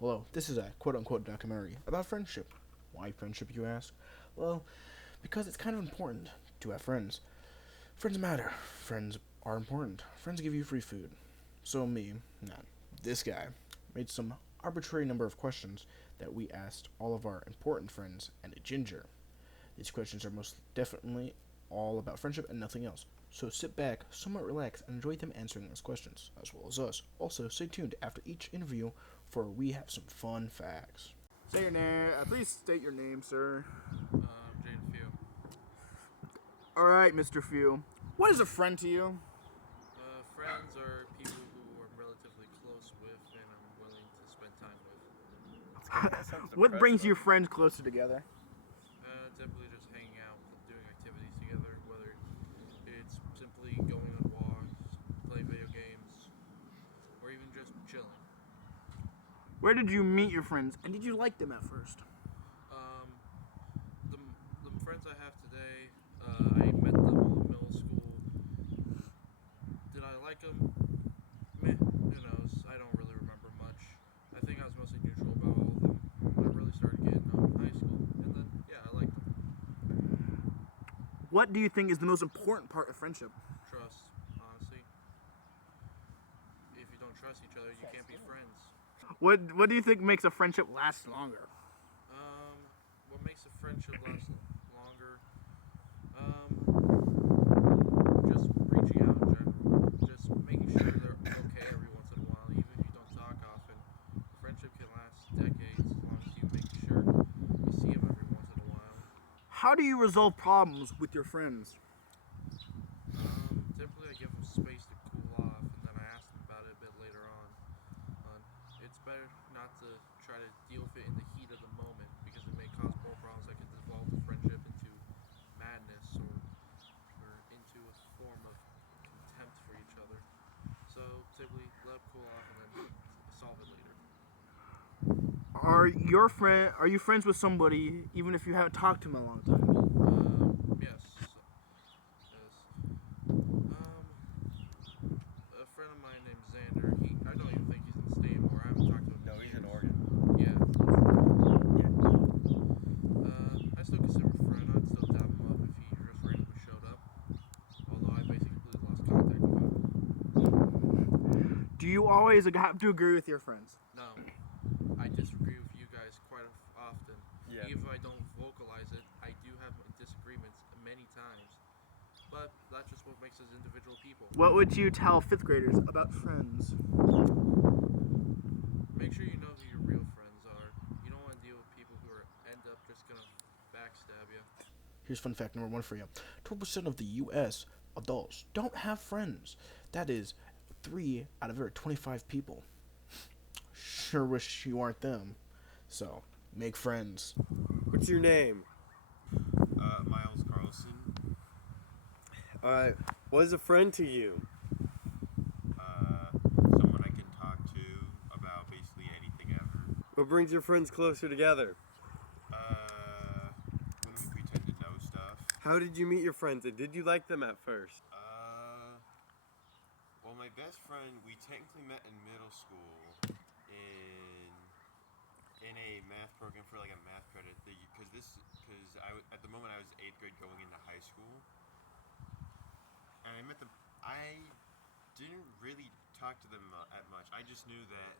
Hello, this is a quote unquote documentary about friendship. Why friendship, you ask? Well, because it's kind of important to have friends. Friends matter. Friends are important. Friends give you free food. So, not this guy, made some arbitrary number of questions that we asked all of our important friends and a ginger. These questions are most definitely all about friendship and nothing else. So sit back, somewhat relaxed, and enjoy them answering those questions, as well as us. Also, stay tuned after each interview for we have some fun facts. Say your name. Please state your name, sir. Jane Few. All right, Mr. Few. What is a friend to you? Friends are people who I'm relatively close with and I'm willing to spend time with. What brings your friends closer together? Typically just hanging out, doing activities together, whether it's simply going on walks, playing video games, or even just chilling. Where did you meet your friends, and did you like them at first? Um, the, the friends I have today, I met them all in middle school. Did I like them? Meh, who knows? I don't really remember much. I think I was mostly neutral about all of them. I really started getting to know them in high school, and then, yeah, I liked them. What do you think is the most important part of friendship? Trust, honestly. If you don't trust each other, you can't be friends. What do you think makes a friendship last longer? What makes a friendship last longer? Just reaching out in general. Just making sure they're okay every once in a while, even if you don't talk often. A friendship can last decades as long as you make sure you see them every once in a while. How do you resolve problems with your friends? Typically, I give them space to cool off, and then I ask them about it a bit later on. It's better not to try to deal with it in the heat of the moment because it may cause more problems that could devolve the friendship into madness or into a form of contempt for each other. So typically, let them cool off and then solve it later. Are you friends with somebody even if you haven't talked to them in a long time? Yes, yes. Um, a friend of mine named Xander. I don't even think he's in the state anymore. I haven't talked to him No, in he's in years. Oregon. Yeah. Yeah. I still consider him a friend. I'd still dap him up if he just randomly showed up. Although I basically lost contact with him. Do you always have to agree with your friends? No, I disagree with you guys quite often. Yeah. Even if I don't vocalize it, I do have disagreements many times. But that's just what makes us individual people. What would you tell fifth graders about friends? Make sure you know who your real friends are. You don't want to deal with people who end up just gonna backstab you. Here's fun fact number one for you: 12% of the U.S. adults don't have friends. That is 3 out of every 25 people. Sure wish you aren't them. So, make friends. What's your name? Miles Carlson. Alright. What is a friend to you? Someone I can talk to about basically anything ever. What brings your friends closer together? When we pretend to know stuff. How did you meet your friends and did you like them at first? Well, my best friend, we technically met in middle school in a math program for like a math credit. Because at the moment I was 8th grade going into high school, and I met them. I didn't really talk to them at much. I just knew that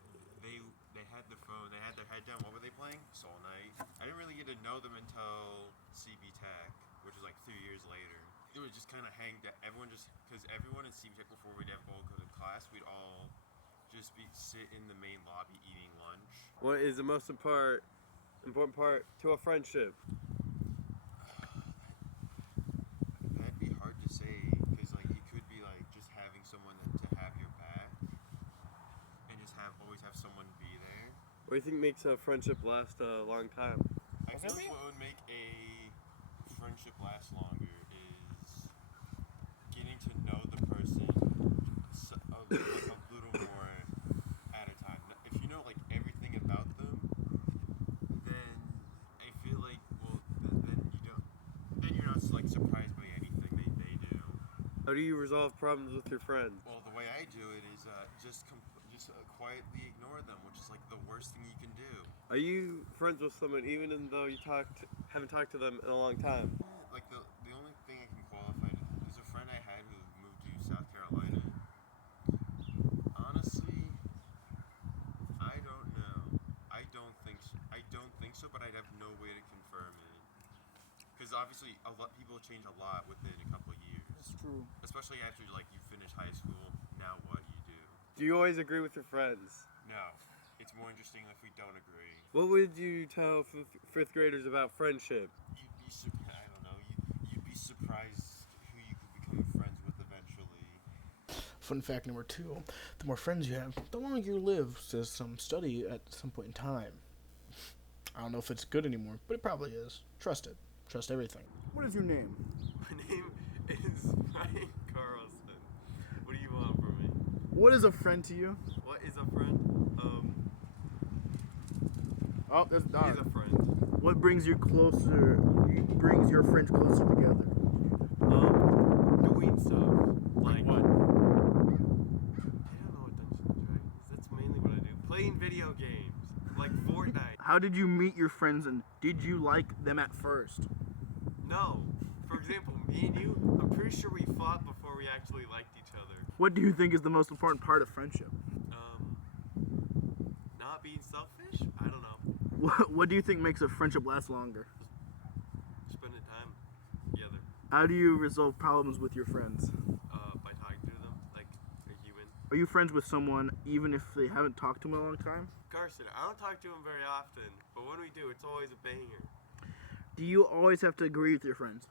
they had the phone, they had their head down. What were they playing? Soul Knight. I didn't really get to know them until CB Tech, which was like 3 years later. It was just kind of because everyone in CB Tech before we'd all go to class, we'd all just sit in the main lobby eating lunch. What is the most important part to a friendship? That'd be hard to say because like it could be like just having someone to have your back and just always have someone be there. What do you think makes a friendship last a long time? I feel like what would make a friendship last longer is getting to know the person a little more at a time. If you know like everything about them, then I feel like then you don't then you're not like surprised by anything they do. How do you resolve problems with your friends? Well, the way I do it is just quietly ignore them, which is like the worst thing you can Are you friends with someone even though you haven't talked to them in a long time? Like the only thing I can qualify is a friend I had who moved to South Carolina. Honestly, I don't know. I don't think so. But I'd have no way to confirm it. Because obviously, a lot people change a lot within a couple of years. It's true. Especially after like you finish high school. Now what you do? Do you always agree with your friends? No, it's more interesting if we don't agree. What would you tell fifth graders about friendship? I don't know. You'd be surprised who you could become friends with eventually. Fun fact number 2, the more friends you have, the longer you live, says some study at some point in time. I don't know if it's good anymore, but it probably is. Trust it. Trust everything. What is your name? My name is Ryan Carlson. What do you want from me? What is a friend to you? What is a friend? Oh, there's He's a friend. What brings your friends closer together? Doing stuff. Like what? I don't know what Dungeons and Dragons. That's mainly what I do. Playing video games. Like Fortnite. How did you meet your friends, and did you like them at first? No. For example, me and you, I'm pretty sure we fought before we actually liked each other. What do you think is the most important part of friendship? Not being selfish? I don't know. What do you think makes a friendship last longer? Spending time together. How do you resolve problems with your friends? By talking to them like a human. Are you friends with someone even if they haven't talked to them in a long time? Carson, I don't talk to him very often, but when we do, it's always a banger. Do you always have to agree with your friends?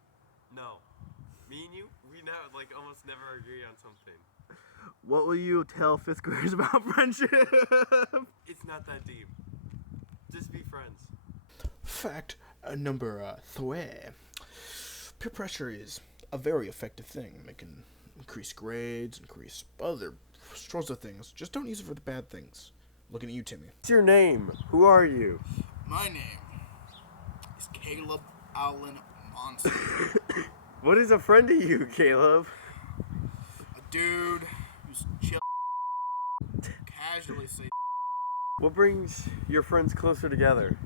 No. Me and you, we almost never agree on something. What will you tell 5th graders about friendship? It's not that deep. Just be friends. Fact number 3. Peer pressure is a very effective thing. It can increase grades, increase other sorts of things. Just don't use it for the bad things. Looking at you, Timmy. What's your name? Who are you? My name is Caleb Allen Monson. What is a friend to you, Caleb? A dude who's chill, casually say, What brings your friends closer together?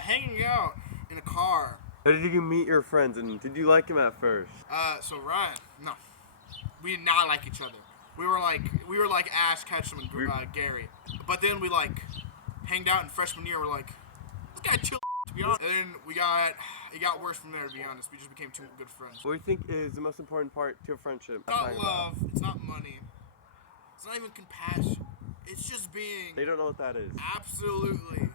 hanging out in a car. How did you meet your friends, and did you like them at first? So Ryan, no, we did not like each other. We were like Ash Ketchum and Gary, but then we hanged out in freshman year. We're like, this guy chill, to be honest. And then it got worse from there. To be honest, we just became 2 good friends. What do you think is the most important part to a friendship? It's not love. It's not money. It's not even compassion. It's just being They don't know what that is. absolutely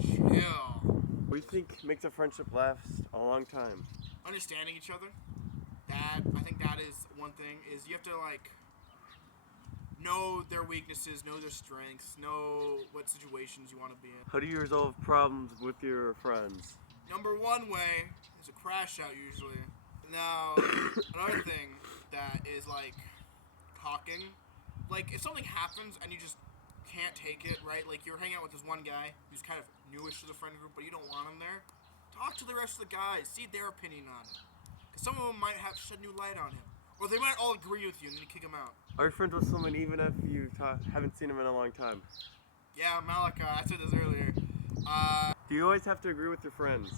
chill. What do you think makes a friendship last a long time? Understanding each other. I think that is one thing. Is you have to know their weaknesses, know their strengths, know what situations you want to be in. How do you resolve problems with your friends? Number 1 way is a crash out usually. Now another thing that is talking. If something happens and you just can't take it, right? You're hanging out with this one guy who's kind of newish to the friend group, but you don't want him there. Talk to the rest of the guys, see their opinion on it. Because some of them might have shed new light on him. Or they might all agree with you and then you kick him out. Are you friends with someone even if you haven't seen them in a long time? Yeah, Malachi, I said this earlier. Do you always have to agree with your friends?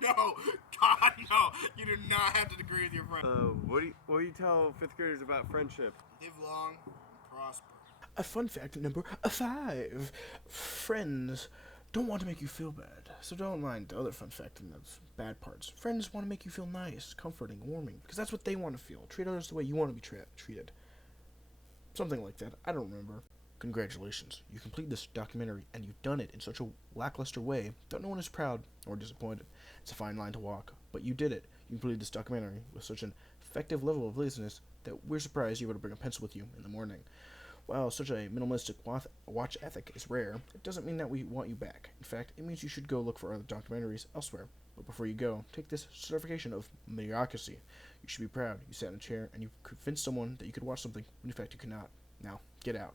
No, God, no. You do not have to agree with your friend. What do you tell 5th graders about friendship? Live long and prosper. A fun fact number 5. Friends don't want to make you feel bad, so don't mind the other fun fact and those bad parts. Friends want to make you feel nice, comforting, warming, because that's what they want to feel. Treat others the way you want to be treated. Something like that. I don't remember. Congratulations. You completed this documentary, and you've done it in such a lackluster way that no one is proud or disappointed. It's a fine line to walk, but you did it. You completed this documentary with such an effective level of laziness that we're surprised you were able to bring a pencil with you in the morning. While such a minimalistic watch ethic is rare, it doesn't mean that we want you back. In fact, it means you should go look for other documentaries elsewhere. But before you go, take this certification of mediocrity. You should be proud. You sat in a chair and you convinced someone that you could watch something when in fact you could not. Now, get out.